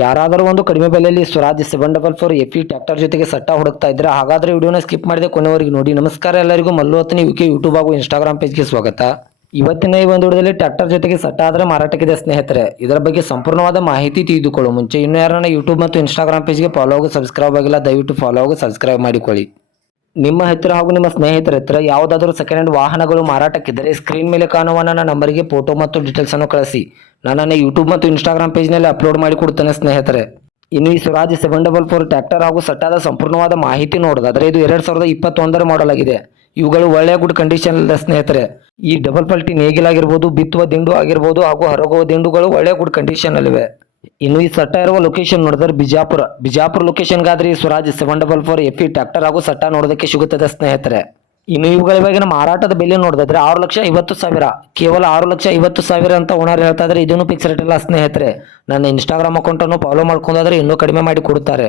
ಯಾರಾದರೂ ಒಂದು ಕಡಿಮೆ ಬೆಲೆಯಲ್ಲಿ ಸ್ವರಾಜ್ 744 FE ಟ್ರ್ಯಾಕ್ಟರ್ ಜೊತೆಗೆ ಸಟ್ಟ ಹುಡುಕ್ತಾ ಇದ್ರೆ ಹಾಗಾದ್ರೆ ವಿಡಿಯೋನ ಸ್ಕಿಪ್ ಮಾಡದೆ ಕೊನೆವರೆಗೆ ನೋಡಿ. ನಮಸ್ಕಾರ ಎಲ್ಲರಿಗೂ, ಮಲ್ಲು ಹತ್ತನೇ ಯುಕೆ ಯೂಟ್ಯೂಬ್ ಹಾಗೂ ಇನ್ಸ್ಟಾಗ್ರಾಮ್ ಪೇಜ್ಗೆ ಸ್ವಾಗತ. ಇವತ್ತಿನ ಈ ಒಂದು ವಿಡಿಯೋದಲ್ಲಿ ಟ್ರ್ಯಾಕ್ಟರ್ ಜೊತೆಗೆ ಸಟ್ಟ ಆದರೆ ಮಾರಾಟಕ್ಕಿದೆ ಸ್ನೇಹಿತರೆ. ಇದರ ಬಗ್ಗೆ ಸಂಪೂರ್ಣವಾದ ಮಾಹಿತಿ ತಿಳಿದುಕೊಳ್ಳುವ ಮುಂಚೆ ಇನ್ನೂ ಯಾರನ್ನ ಯೂಟ್ಯೂಬ್ ಮತ್ತು ಇನ್ಸ್ಟಾಗ್ರಾಮ್ ಪೇಜ್ಗೆ ಫಾಲೋ ಹಾಗೂ ಸಬ್ಸ್ಕ್ರೈಬ್ ಆಗಿಲ್ಲ, ದಯವಿಟ್ಟು ಫಾಲೋ ಹಾಗೂ ಸಬ್ಸ್ಕ್ರೈಬ್ ಮಾಡಿಕೊಳ್ಳಿ. ನಿಮ್ಮ ಹತ್ತಿರ ಹಾಗೂ ನಿಮ್ಮ ಸ್ನೇಹಿತರ ಹತ್ತಿರ ಯಾವುದಾದರೂ ಸೆಕೆಂಡ್ ಹ್ಯಾಂಡ್ ವಾಹನಗಳು ಮಾರಾಟಕ್ಕಿದ್ದರೆ ಸ್ಕ್ರೀನ್ ಮೇಲೆ ಕಾಣುವ ನನ್ನ ನಂಬರಿಗೆ ಫೋಟೋ ಮತ್ತು ಡೀಟೇಲ್ಸ್ ಅನ್ನು ಕಳಿಸಿ. ನನ್ನ ಯೂಟ್ಯೂಬ್ ಮತ್ತು ಇನ್ಸ್ಟಾಗ್ರಾಮ್ ಪೇಜ್ನಲ್ಲಿ ಅಪ್ಲೋಡ್ ಮಾಡಿ ಕೊಡ್ತೇನೆ ಸ್ನೇಹಿತರೆ. ಇನ್ನು ಈ ಸ್ವರಾಜ್ 744 ಟ್ರ್ಯಾಕ್ಟರ್ ಹಾಗೂ ಸಟ್ಟಾದ ಸಂಪೂರ್ಣವಾದ ಮಾಹಿತಿ ನೋಡೋದಾದ್ರೆ ಇದು 2021 ಮಾಡೆಲ್ ಆಗಿದೆ. ಇವುಗಳು ಒಳ್ಳೆಯ ಗುಡ್ ಕಂಡೀಷನ್ ಇದೆ ಸ್ನೇಹಿತರೆ. ಈ ಡಬಲ್ ಪಲ್ಟಿ ನೇಗಿಲಾಗಿರ್ಬೋದು, ಬಿತ್ತುವ ದಿಂಡು ಆಗಿರ್ಬೋದು ಹಾಗೂ ಹರಗುವ ದಿಂಡುಗಳು ಒಳ್ಳೆಯ ಗುಡ್ ಕಂಡೀಷನ್ ಅಲ್ಲಿವೆ. ಇನ್ನು ಈ ಸಟ್ಟ ಇರುವ ಲೊಕೇಶನ್ ನೋಡಿದ್ರೆ ಬಿಜಾಪುರ ಲೊಕೇಶನ್ಗಾದ್ರೆ ಈ ಸ್ವರಾಜ್ 744 FE ಟ್ರ್ಯಾಕ್ಟರ್ ಹಾಗೂ ಸಟ್ಟ ನೋಡೋದಕ್ಕೆ ಸಿಗುತ್ತದೆ ಸ್ನೇಹಿತರೆ. ಇನ್ನು ಇವುಗಳ ಇವಾಗಿನ ಮಾರಾಟದ ಬೆಲೆ ನೋಡಿದ್ರೆ 6,50,000, ಕೇವಲ 6,50,000 ಅಂತ ಓನರ್ ಹೇಳ್ತಾ ಇದ್ರೆ ಇದನ್ನು ಫಿಕ್ಸ್ ರೇಟ್ ಇಲ್ಲ ಸ್ನೇಹಿತರೆ. ನನ್ನ ಇನ್ಸ್ಟಾಗ್ರಾಮ್ ಅಕೌಂಟನ್ನು ಫಾಲೋ ಮಾಡ್ಕೊಂಡಾದ್ರೆ ಇನ್ನೂ ಕಡಿಮೆ ಮಾಡಿ ಕೊಡುತ್ತಾರೆ.